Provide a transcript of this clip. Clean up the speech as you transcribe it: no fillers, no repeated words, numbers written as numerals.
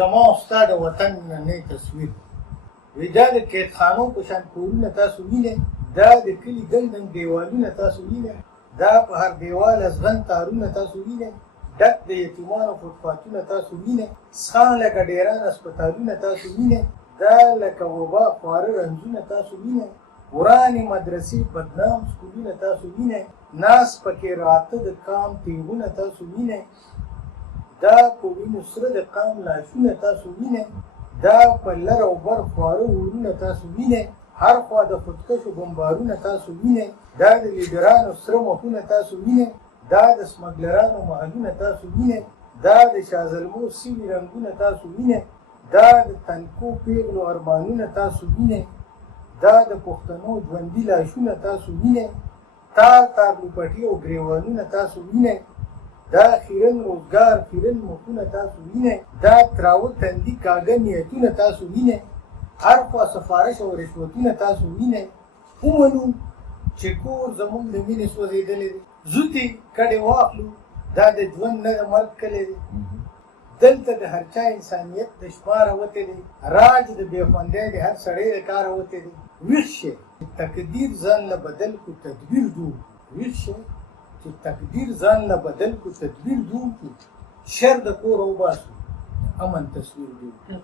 زما او ستا د وطن نننی تصویر وی دا د قیدخانو په شان کورونه تاسو وینئ، دا د کلي دنګ دیوالونه تاسو وینئ، دا په هر دیوال ازغن تارونه تاسو وینئ، ډک د یتیمانو فوټپاتونه تاسو وینئ، سخان لکه ډیران اسپتالونه تاسو وینئ، دا لکه وبا خواره رنځونه تاسو وینئ، ورانې مدرسې بدنام سکولونه تاسو وینئ، ناس پکې راته د کام تیغونه تاسو وینئ، دا په وینو سره د قام لاشونه تاسو وینئ، دا په لر او بر خواره ورونه تاسو وینئ، هر خوا د خودکشو بمبارونه تاسو وینئ، دا د لیډرانو سره مخونه تاسو وینئ، دا د سمګلرانو محلونه تاسو وینئ، دا د شازلمو سیوي رنګونه تاسو وینئ، دا د تنکو پیغلو ارمانونه تاسو وینئ، دا د پښتنو ژوندي لاشونه تاسو وینئ، تار تار لوپټي او ګریوانونه تاسو وینئ، دا خیرن روزګار خیرن مخونه تاسو وینئ، دا تراوه تندي کاږه نیتونه تاسو وینئ، هر خوا سفارش او رشوتونه تاسو وینئ. ومنو چې کور زموږ د مینې سوځېدلی دی، زوتې کډې واخلو، دا د ژوند نه د مرګ کلی دی، دلته د هر چا انسانیت د شماره وتی دی، راج د بې خوندی د هر سړی د کاره وتی دی. ویښ شئ چې تقدیر ځان له بدل کو تدبیر جوړ کړو، ویښ شئ چې تقدیر ځان له بدل کو تدبیر جوړ کړو، شر د کور وباسو، امن تصویر جوړ کړو.